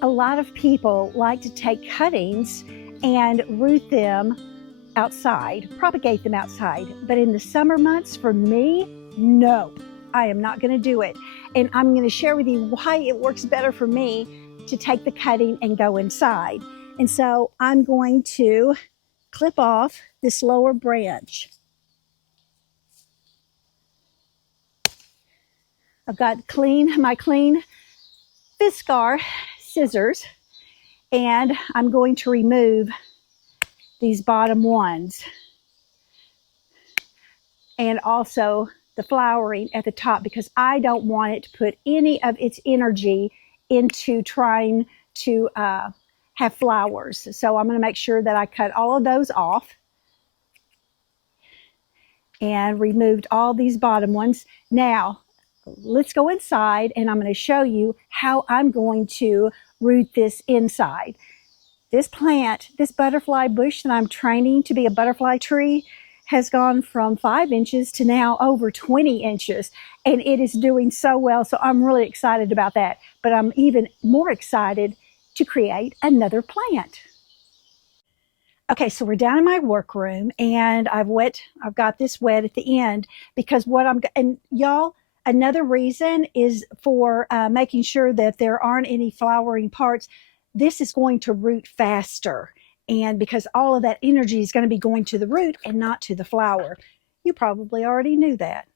A lot of people like to take cuttings and root them outside, propagate them outside. But in the summer months, for me, no, I am not going to do it. And I'm going to share with you why it works better for me to take the cutting and go inside. And so I'm going to clip off this lower branch. I've got my clean Fiskar scissors, and I'm going to remove these bottom ones and also the flowering at the top, because I don't want it to put any of its energy into trying to have flowers. So I'm going to make sure that I cut all of those off and removed all these bottom ones. Now let's go inside and I'm going to show you how I'm going to root this inside. This plant, this butterfly bush that I'm training to be a butterfly tree, has gone from 5 inches to now over 20 inches, and it is doing so well. So I'm really excited about that. But I'm even more excited to create another plant. Okay, so we're down in my workroom, and I've got this wet at the end, because and y'all, another reason is for making sure that there aren't any flowering parts. This is going to root faster, and because all of that energy is going to be going to the root and not to the flower. You probably already knew that.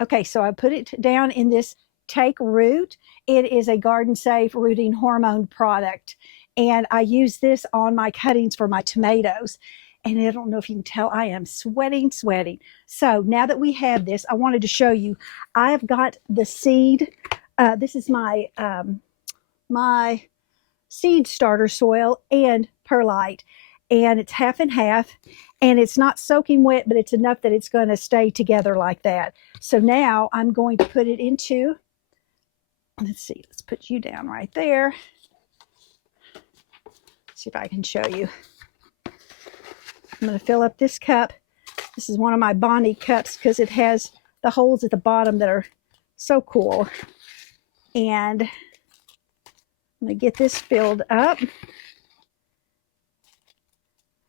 Okay, so I put it down in this Take Root. It is a garden safe rooting hormone product, and I use this on my cuttings for my tomatoes. And I don't know if you can tell, I am sweating. So now that we have this, I wanted to show you, I have got the seed. This is my my seed starter soil and perlite, and it's half and half, and it's not soaking wet, but it's enough that it's going to stay together like that. So now I'm going to put it into, let's put you down right there. Let's see if I can show you. I'm going to fill up this cup. This is one of my Bonnie cups because it has the holes at the bottom that are so cool. And I'm going to get this filled up.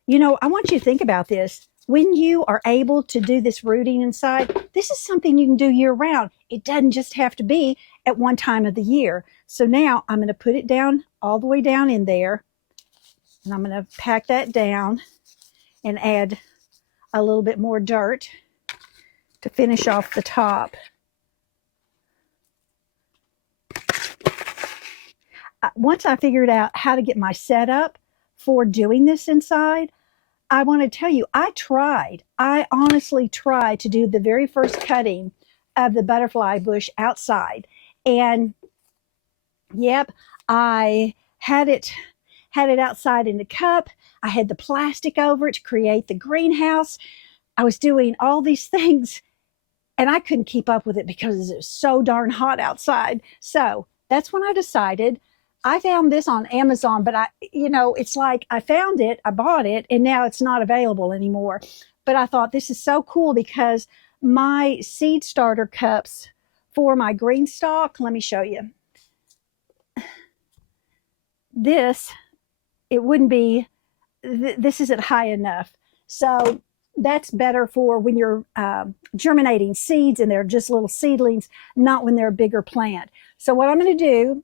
You know, I want you to think about this. When you are able to do this rooting inside, this is something you can do year round. It doesn't just have to be at one time of the year. So now I'm going to put it down, all the way down in there. And I'm going to pack that down and add a little bit more dirt to finish off the top. Once I figured out how to get my setup for doing this inside, I want to tell you, I honestly tried to do the very first cutting of the butterfly bush outside. And yep, I had it outside in the cup. I had the plastic over it to create the greenhouse. I was doing all these things, and I couldn't keep up with it because it was so darn hot outside. So that's when I decided. I found this on Amazon, but it's like I found it, I bought it, and now it's not available anymore. But I thought this is so cool because my seed starter cups for my green stalk, let me show you. This isn't high enough. So that's better for when you're germinating seeds and they're just little seedlings, not when they're a bigger plant. So what I'm going to do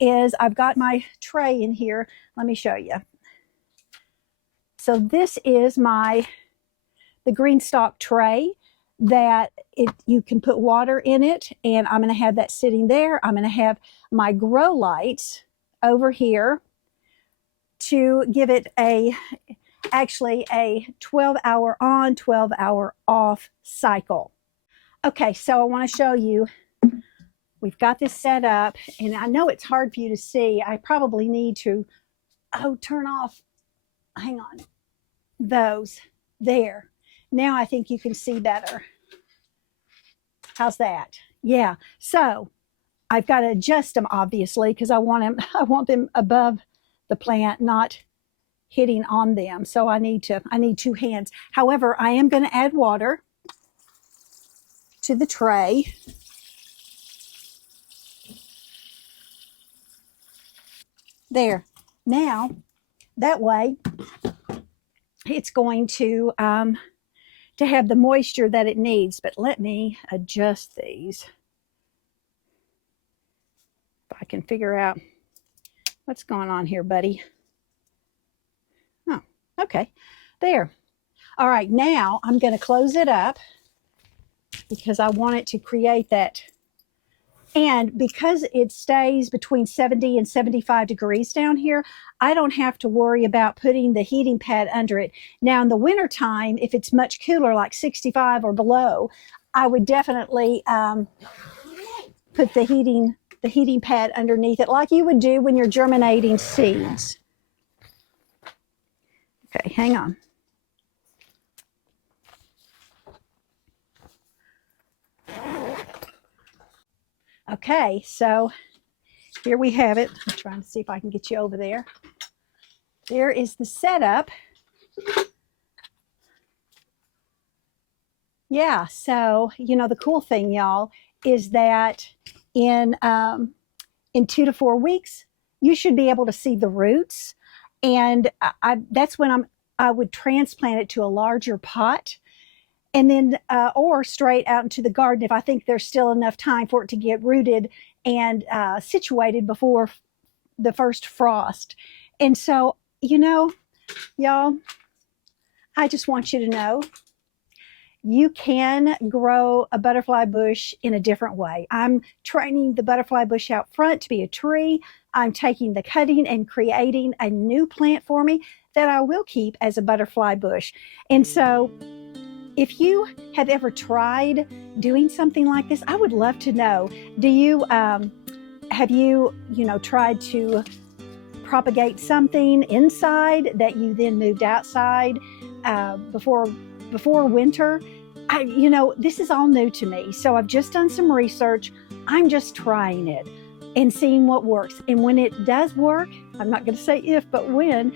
is I've got my tray in here. Let me show you. So this is the green stalk tray that you can put water in it, and I'm going to have that sitting there. I'm going to have my grow lights over here to give it actually a 12-hour on, 12-hour off cycle. Okay, so I want to show you. We've got this set up, and I know it's hard for you to see. I probably need to, turn off, hang on, those there. Now I think you can see better. How's that? Yeah, so I've got to adjust them, obviously, because I want them above the plant, not hitting on them. So I need 2 hands. However, I am going to add water to the tray. There. Now, that way, it's going to have the moisture that it needs. But let me adjust these. If I can figure out what's going on here, buddy. Oh, okay. There. All right, now I'm going to close it up because I want it to create that. And because it stays between 70 and 75 degrees down here, I don't have to worry about putting the heating pad under it. Now in the wintertime, if it's much cooler, like 65 or below, I would definitely put the heating pad underneath it like you would do when you're germinating seeds. Okay, hang on. Okay, so here we have it. I'm trying to see if I can get you over there. There is the setup. Yeah, so, you know, the cool thing, y'all, is that in 2 to 4 weeks, you should be able to see the roots. And that's when I would transplant it to a larger pot. And then, or straight out into the garden if I think there's still enough time for it to get rooted and situated before the first frost. And so, you know, y'all, I just want you to know you can grow a butterfly bush in a different way. I'm training the butterfly bush out front to be a tree. I'm taking the cutting and creating a new plant for me that I will keep as a butterfly bush. And so, if you have ever tried doing something like this, I would love to know. Do you have you tried to propagate something inside that you then moved outside before winter? This is all new to me, so I've just done some research. I'm just trying it and seeing what works. And when it does work, I'm not going to say if, but when,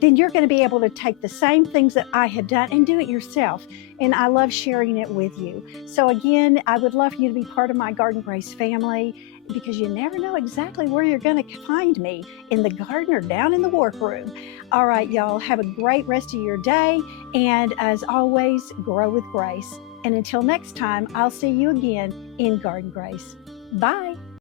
then you're going to be able to take the same things that I have done and do it yourself. And I love sharing it with you. So again, I would love for you to be part of my Garden Grace family because you never know exactly where you're going to find me, in the garden or down in the workroom. All right, y'all, have a great rest of your day. And as always, grow with grace. And until next time, I'll see you again in Garden Grace. Bye.